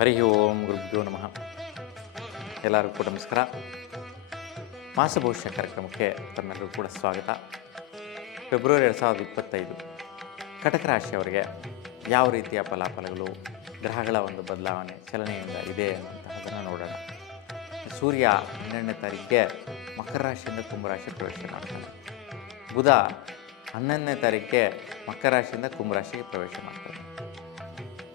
ಹರಿ ಓಂ ಗುರುಭ್ಯೋ ನಮಃ. ಎಲ್ಲರಿಗೂ ಕೂಡ ನಮಸ್ಕಾರ. ಮಾಸಭವಿಷ್ಯ ಕಾರ್ಯಕ್ರಮಕ್ಕೆ ತಮ್ಮೆಲ್ಲರಿಗೂ ಕೂಡ ಸ್ವಾಗತ. ಫೆಬ್ರವರಿ 2025 ಕಟಕ ರಾಶಿಯವರಿಗೆ ಯಾವ ರೀತಿಯ ಫಲಾಫಲಗಳು, ಗ್ರಹಗಳ ಒಂದು ಬದಲಾವಣೆ, ಚಲನೆಯಿಂದ ಇದೆ ಅನ್ನುವಂತಹದ್ದನ್ನು ನೋಡೋಣ. ಸೂರ್ಯ 12ನೇ ತಾರೀಕಿಗೆ ಮಕರ ರಾಶಿಯಿಂದ ಕುಂಭರಾಶಿ ಪ್ರವೇಶ ಮಾಡ್ತಾನೆ. ಬುಧ 11ನೇ ತಾರೀಕಿಗೆ ಮಕರ ರಾಶಿಯಿಂದ ಕುಂಭರಾಶಿಗೆ ಪ್ರವೇಶ ಮಾಡ್ತಾನೆ.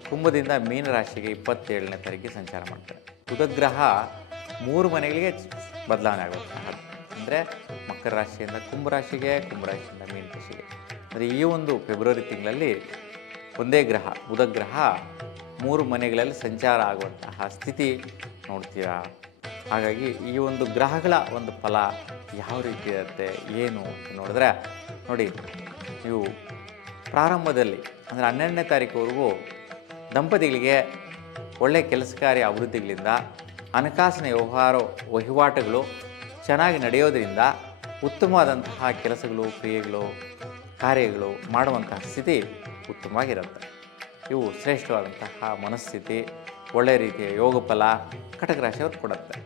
ಕುಂಭದಿಂದ ಮೀನರಾಶಿಗೆ 27ನೇ ತಾರೀಕಿಗೆ ಸಂಚಾರ ಮಾಡ್ತಾರೆ. ಬುಧಗ್ರಹ 3 ಮನೆಗಳಿಗೆ ಬದಲಾವಣೆ ಆಗುವಂತಹದ್ದು. ಅಂದರೆ ಮಕರ ರಾಶಿಯಿಂದ ಕುಂಭರಾಶಿಗೆ, ಕುಂಭರಾಶಿಯಿಂದ ಮೀನರಾಶಿಗೆ. ಅಂದರೆ ಈ ಒಂದು ಫೆಬ್ರವರಿ ತಿಂಗಳಲ್ಲಿ ಒಂದೇ ಗ್ರಹ ಬುಧಗ್ರಹ 3 ಮನೆಗಳಲ್ಲಿ ಸಂಚಾರ ಆಗುವಂತಹ ಸ್ಥಿತಿ ನೋಡ್ತೀರಾ. ಹಾಗಾಗಿ ಈ ಒಂದು ಗ್ರಹಗಳ ಒಂದು ಫಲ ಯಾವ ರೀತಿ ಇರುತ್ತೆ, ಏನು ಅಂತ ನೋಡಿದ್ರೆ ನೋಡಿ, ನೀವು ಪ್ರಾರಂಭದಲ್ಲಿ ಅಂದರೆ 12ನೇ ತಾರೀಕುವರೆಗೂ ದಂಪತಿಗಳಿಗೆ ಒಳ್ಳೆಯ ಕೆಲಸ ಕಾರ್ಯ ಅಭಿವೃದ್ಧಿಗಳಿಂದ ಹಣಕಾಸಿನ ವಹಿವಾಟುಗಳು ಚೆನ್ನಾಗಿ ನಡೆಯೋದರಿಂದ ಉತ್ತಮವಾದಂತಹ ಕೆಲಸಗಳು, ಕ್ರಿಯೆಗಳು, ಕಾರ್ಯಗಳು ಮಾಡುವಂತಹ ಸ್ಥಿತಿ ಉತ್ತಮವಾಗಿರುತ್ತೆ. ಇವು ಶ್ರೇಷ್ಠವಾದಂತಹ ಮನಸ್ಥಿತಿ, ಒಳ್ಳೆಯ ರೀತಿಯ ಯೋಗ ಫಲ ಕಟಕ ರಾಶಿಯವ್ರು ಕೊಡುತ್ತೆ.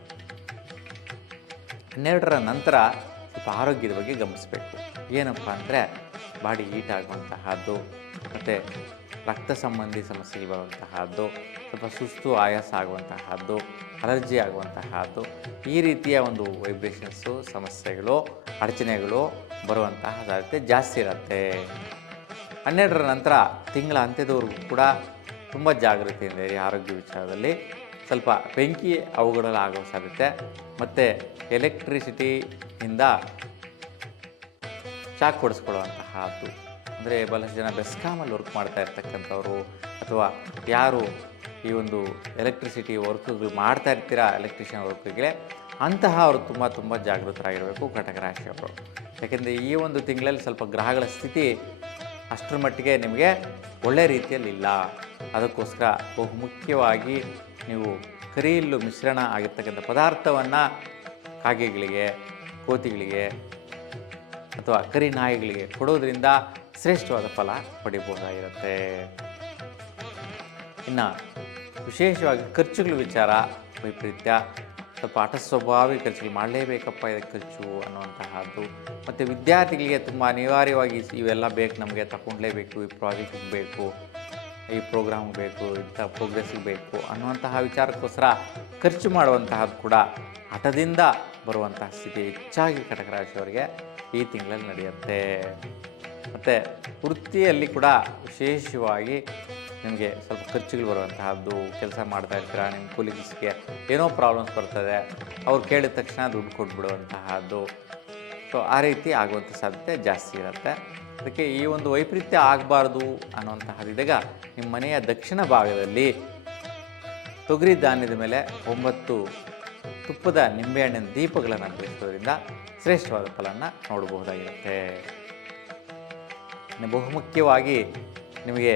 12ರ ನಂತರ ಸ್ವಲ್ಪ ಆರೋಗ್ಯದ ಬಗ್ಗೆ ಗಮನಿಸಬೇಕು. ಏನಪ್ಪ ಅಂದರೆ ಬಾಡಿ ಹೀಟ್ ಆಗುವಂತಹದ್ದು, ಮತ್ತು ರಕ್ತ ಸಂಬಂಧಿ ಸಮಸ್ಯೆಗಳು ಬರುವಂತಹದ್ದು, ಸ್ವಲ್ಪ ಸುಸ್ತು ಆಯಾಸ ಆಗುವಂತಹದ್ದು, ಅಲರ್ಜಿ ಆಗುವಂತಹದ್ದು, ಈ ರೀತಿಯ ಒಂದು ವೈಬ್ರೇಷನ್ಸು, ಸಮಸ್ಯೆಗಳು, ಅಡಚಣೆಗಳು ಬರುವಂತಹ ಸಾಧ್ಯತೆ ಜಾಸ್ತಿ ಇರುತ್ತೆ. 12ರ ನಂತರ ತಿಂಗಳ ಅಂತ್ಯದವರೆಗೂ ಕೂಡ ತುಂಬ ಜಾಗೃತಿಯಿಂದ ಇರಿ. ಆರೋಗ್ಯ ವಿಚಾರದಲ್ಲಿ ಸ್ವಲ್ಪ ಬೆಂಕಿ ಅವಘಡಗಳಾಗೋ ಸಾಧ್ಯತೆ, ಮತ್ತು ಎಲೆಕ್ಟ್ರಿಸಿಟಿಯಿಂದ ಶಾಕ್ ಕೊಡಿಸ್ಕೊಳ್ಳುವಂತಹದ್ದು. ಅಂದರೆ ಬಹಳಷ್ಟು ಜನ ಬೆಸ್ಕಾಮಲ್ಲಿ ವರ್ಕ್ ಮಾಡ್ತಾ ಇರ್ತಕ್ಕಂಥವ್ರು, ಅಥವಾ ಯಾರು ಈ ಒಂದು ಎಲೆಕ್ಟ್ರಿಸಿಟಿ ವರ್ಕ್ಗಳು ಮಾಡ್ತಾ ಇರ್ತೀರಾ, ಎಲೆಕ್ಟ್ರಿಷಿಯನ್ ವರ್ಕ್ಗೆ, ಅಂತಹ ಅವರು ತುಂಬ ಜಾಗೃತರಾಗಿರಬೇಕು ಕಟಕ ರಾಶಿಯವರು. ಯಾಕೆಂದರೆ ಈ ಒಂದು ತಿಂಗಳಲ್ಲಿ ಸ್ವಲ್ಪ ಗ್ರಹಗಳ ಸ್ಥಿತಿ ಅಷ್ಟರ ಮಟ್ಟಿಗೆ ನಿಮಗೆ ಒಳ್ಳೆಯ ರೀತಿಯಲ್ಲಿಲ್ಲ. ಅದಕ್ಕೋಸ್ಕರ ಬಹುಮುಖ್ಯವಾಗಿ ನೀವು ಕರಿಯಿಲ್ಲು ಮಿಶ್ರಣ ಆಗಿರ್ತಕ್ಕಂಥ ಪದಾರ್ಥವನ್ನು ಕಾಗೆಗಳಿಗೆ, ಕೋತಿಗಳಿಗೆ ಅಥವಾ ಕರಿ ನಾಯಿಗಳಿಗೆ ಕೊಡೋದ್ರಿಂದ ಶ್ರೇಷ್ಠವಾದ ಫಲ ಪಡಿಬಹುದಾಗಿರುತ್ತೆ. ಇನ್ನು ವಿಶೇಷವಾಗಿ ಖರ್ಚುಗಳ ವಿಚಾರ ವೈಪರೀತ್ಯ, ಸ್ವಲ್ಪ ಸ್ವಭಾವಿ ಖರ್ಚುಗಳು ಮಾಡಲೇಬೇಕಪ್ಪ ಇದಕ್ಕೆ ಖರ್ಚು ಅನ್ನುವಂತಹದ್ದು, ಮತ್ತು ವಿದ್ಯಾರ್ಥಿಗಳಿಗೆ ತುಂಬ ಅನಿವಾರ್ಯವಾಗಿ ಇವೆಲ್ಲ ಬೇಕು, ನಮಗೆ ತಗೊಂಡ್ಲೇಬೇಕು, ಈ ಪ್ರಾಜೆಕ್ಟಿಗೆ ಬೇಕು, ಈ ಪ್ರೋಗ್ರಾಮ್ಗೆ ಬೇಕು, ಇಂಥ ಪ್ರೋಗ್ರೆಸ್ಸಿಗೆ ಬೇಕು ಅನ್ನುವಂತಹ ವಿಚಾರಕ್ಕೋಸ್ಕರ ಖರ್ಚು ಮಾಡುವಂತಹದ್ದು ಕೂಡ ಹಠದಿಂದ ಬರುವಂತಹ ಸ್ಥಿತಿ ಹೆಚ್ಚಾಗಿ ಕಟಕ ರಾಶಿಯವರಿಗೆ ಈ ತಿಂಗಳಲ್ಲಿ ನಡೆಯುತ್ತೆ. ಮತ್ತು ವೃತ್ತಿಯಲ್ಲಿ ಕೂಡ ವಿಶೇಷವಾಗಿ ನಿಮಗೆ ಸ್ವಲ್ಪ ಖರ್ಚುಗಳು ಬರುವಂತಹದ್ದು. ಕೆಲಸ ಮಾಡ್ತಾ ಇರ್ತೀರ, ನಿಮ್ಮ ಕೊಲೀಗ್ಸ್ಗೆ ಏನೋ ಪ್ರಾಬ್ಲಮ್ಸ್ ಬರ್ತದೆ, ಅವ್ರು ಕೇಳಿದ ತಕ್ಷಣ ದುಡ್ಡು ಕೊಟ್ಬಿಡುವಂತಹದ್ದು. ಸೊ ಆ ರೀತಿ ಆಗುವಂಥ ಸಾಧ್ಯತೆ ಜಾಸ್ತಿ ಇರುತ್ತೆ. ಅದಕ್ಕೆ ಈ ಒಂದು ವೈಪರೀತ್ಯ ಆಗಬಾರ್ದು ಅನ್ನುವಂತಹದ್ದಿದ್ದಾಗ ನಿಮ್ಮ ಮನೆಯ ದಕ್ಷಿಣ ಭಾಗದಲ್ಲಿ ತೊಗರಿ ಧಾನ್ಯದ ಮೇಲೆ 9 ತುಪ್ಪದ ನಿಂಬೆಹಣ್ಣಿನ ದೀಪಗಳನ್ನು ಬೆಳೆಸೋದ್ರಿಂದ ಶ್ರೇಷ್ಠವಾದ ಫಲವನ್ನು ನೋಡಬಹುದಾಗಿರುತ್ತೆ. ಬಹುಮುಖ್ಯವಾಗಿ ನಿಮಗೆ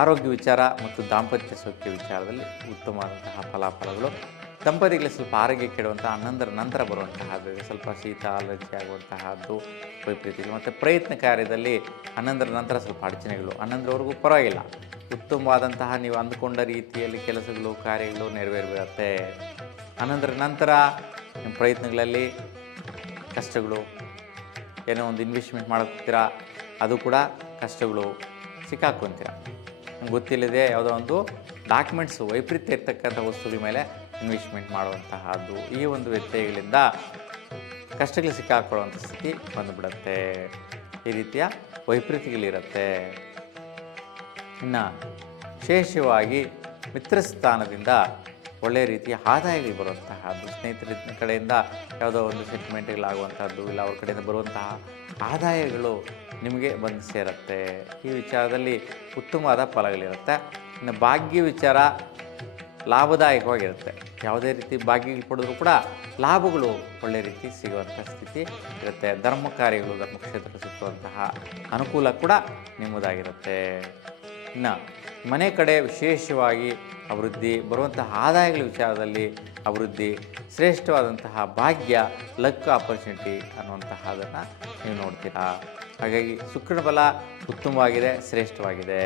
ಆರೋಗ್ಯ ವಿಚಾರ ಮತ್ತು ದಾಂಪತ್ಯ ಸೌಖ್ಯ ವಿಚಾರದಲ್ಲಿ ಉತ್ತಮವಾದಂತಹ ಫಲಾಫಲಗಳು. ದಂಪತಿಗಳಿಗೆ ಸ್ವಲ್ಪ ಆರೋಗ್ಯ ಕೆಡುವಂಥ 11ರ ನಂತರ ಬರುವಂತಹದ್ದು, ಸ್ವಲ್ಪ ಶೀತ, ಅಲರ್ಜಿ ಆಗುವಂತಹದ್ದು, ವೈಪರೀತ್ಯಗಳು, ಮತ್ತು ಪ್ರಯತ್ನ ಕಾರ್ಯದಲ್ಲಿ 11ರ ನಂತರ ಸ್ವಲ್ಪ ಅಡಚಣೆಗಳು. 11ರವರೆಗೂ ಪರವಾಗಿಲ್ಲ, ಉತ್ತಮವಾದಂತಹ ನೀವು ಅಂದುಕೊಂಡ ರೀತಿಯಲ್ಲಿ ಕೆಲಸಗಳು, ಕಾರ್ಯಗಳು ನೆರವೇರಿರುತ್ತೆ. 11ರ ನಂತರ ನಿಮ್ಮ ಪ್ರಯತ್ನಗಳಲ್ಲಿ ಕಷ್ಟಗಳು, ಏನೋ ಒಂದು ಇನ್ವೆಸ್ಟ್ಮೆಂಟ್ ಮಾಡೋಕ್ತೀರಾ, ಅದು ಕೂಡ ಕಷ್ಟಗಳು ಸಿಕ್ಕಾಕ್ಕೊಂತೀರ. ನಮ್ಗೆ ಗೊತ್ತಿಲ್ಲದೆ ಯಾವುದೋ ಒಂದು ಡಾಕ್ಯುಮೆಂಟ್ಸು ವೈಪರೀತ್ಯ ಇರ್ತಕ್ಕಂಥ ವಸ್ತುಗಳ ಮೇಲೆ ಇನ್ವೆಸ್ಟ್ಮೆಂಟ್ ಮಾಡುವಂತಹದ್ದು, ಈ ಒಂದು ವ್ಯತ್ಯಯಗಳಿಂದ ಕಷ್ಟಗಳು ಸಿಕ್ಕಾಕೊಳ್ಳುವಂಥ ಸ್ಥಿತಿ ಬಂದುಬಿಡುತ್ತೆ. ಈ ರೀತಿಯ ವೈಪರೀತ್ಯಗಳಿರುತ್ತೆ. ಇನ್ನು ವಿಶೇಷವಾಗಿ ಮಿತ್ರಸ್ಥಾನದಿಂದ ಒಳ್ಳೆಯ ರೀತಿಯ ಆದಾಯಗಳು ಬರುವಂತಹದ್ದು, ಸ್ನೇಹಿತರ ಕಡೆಯಿಂದ ಯಾವುದೋ ಒಂದು ಸೆಟ್ಲ್ಮೆಂಟ್ಗಳಾಗುವಂಥದ್ದು, ಇಲ್ಲ ಅವ್ರ ಕಡೆಯಿಂದ ಬರುವಂತಹ ಆದಾಯಗಳು ನಿಮಗೆ ಬಂದು ಸೇರುತ್ತೆ. ಈ ವಿಚಾರದಲ್ಲಿ ಉತ್ತಮವಾದ ಫಲಗಳಿರುತ್ತೆ. ಇನ್ನು ಭಾಗ್ಯ ವಿಚಾರ ಲಾಭದಾಯಕವಾಗಿರುತ್ತೆ. ಯಾವುದೇ ರೀತಿ ಭಾಗ್ಯಗಳು ಪಡೆದರೂ ಕೂಡ ಲಾಭಗಳು ಒಳ್ಳೆಯ ರೀತಿ ಸಿಗುವಂಥ ಸ್ಥಿತಿ ಇರುತ್ತೆ. ಧರ್ಮ ಕಾರ್ಯಗಳು, ಧರ್ಮಕ್ಷೇತ್ರ ಸುತ್ತುವಂತಹ ಅನುಕೂಲ ಕೂಡ ನಿಮ್ಮದಾಗಿರುತ್ತೆ. ಇನ್ನು ಮನೆ ಕಡೆ ವಿಶೇಷವಾಗಿ ಅಭಿವೃದ್ಧಿ, ಬರುವಂತಹ ಆದಾಯಗಳ ವಿಚಾರದಲ್ಲಿ ಅಭಿವೃದ್ಧಿ, ಶ್ರೇಷ್ಠವಾದಂತಹ ಭಾಗ್ಯ, ಲಕ್ ಆಪರ್ಚುನಿಟಿ ಅನ್ನುವಂತಹದನ್ನು ನೀವು ನೋಡ್ತೀರಾ. ಹಾಗಾಗಿ ಶುಕ್ರನ ಬಲ ಉತ್ತಮವಾಗಿದೆ, ಶ್ರೇಷ್ಠವಾಗಿದೆ.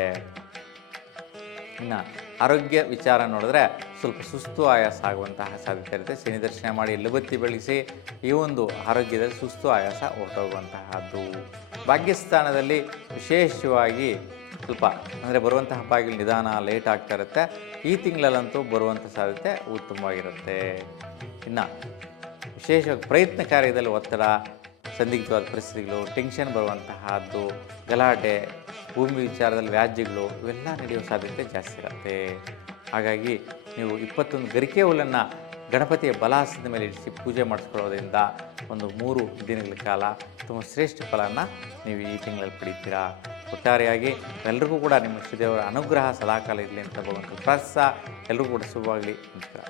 ಇನ್ನು ಆರೋಗ್ಯ ವಿಚಾರ ನೋಡಿದ್ರೆ ಸ್ವಲ್ಪ ಸುಸ್ತು ಆಯಾಸ ಆಗುವಂತಹ ಸಾಧ್ಯತೆ ಇರುತ್ತೆ. ಶನಿ ದರ್ಶನ ಮಾಡಿ ಎಳ್ಳುಬತ್ತಿ ಬೆಳಗಿಸಿ ಈ ಒಂದು ಆರೋಗ್ಯದಲ್ಲಿ ಸುಸ್ತು ಆಯಾಸ ಹೊರಟೋಗುವಂತಹದ್ದು. ಭಾಗ್ಯಸ್ಥಾನದಲ್ಲಿ ವಿಶೇಷವಾಗಿ ಸ್ವಲ್ಪ ಅಂದರೆ ಬರುವಂತಹ ಬಾಗಿಲು ನಿಧಾನ ಲೇಟ್ ಆಗ್ತಾ ಇರುತ್ತೆ. ಈ ತಿಂಗಳಲ್ಲಂತೂ ಬರುವಂಥ ಸಾಧ್ಯತೆ ಉತ್ತಮವಾಗಿರುತ್ತೆ. ಇನ್ನು ವಿಶೇಷವಾಗಿ ಪ್ರಯತ್ನ ಕಾರ್ಯದಲ್ಲಿ ಒತ್ತಡ, ಸಂದಿಗ್ಧವಾದ ಪರಿಸ್ಥಿತಿಗಳು, ಟೆನ್ಷನ್ ಬರುವಂತಹದ್ದು, ಗಲಾಟೆ, ಭೂಮಿ ವಿಚಾರದಲ್ಲಿ ವ್ಯಾಜ್ಯಗಳು ಇವೆಲ್ಲ ನಡೆಯುವ ಸಾಧ್ಯತೆ ಜಾಸ್ತಿ ಇರುತ್ತೆ. ಹಾಗಾಗಿ ನೀವು 21 ಗರಿಕೆ ಹುಲ್ಲನ್ನು ಗಣಪತಿಯ ಬಲಹಸ್ತದ ಮೇಲೆ ಇರಿಸಿ ಪೂಜೆ ಮಾಡಿಸ್ಕೊಳ್ಳೋದ್ರಿಂದ ಒಂದು 3 ದಿನಗಳ ಕಾಲ ತುಂಬ ಶ್ರೇಷ್ಠ ಫಲನ ನೀವು ಈ ತಿಂಗಳಲ್ಲಿ ಪಡಿತೀರಾ. ಒಟ್ಟಾರೆಯಾಗಿ ಎಲ್ಲರಿಗೂ ಕೂಡ ನಿಮ್ಮ ಶ್ರೀದೇವರ ಅನುಗ್ರಹ ಸದಾಕಾಲ ಇರಲಿ ಅಂತ ಭಗವಂತ ಪ್ರಾರ್ಥಿಸ. ಎಲ್ಲರಿಗೂ ಕೂಡ ಶುಭವಾಗಲಿ. ನಮಸ್ಕಾರ.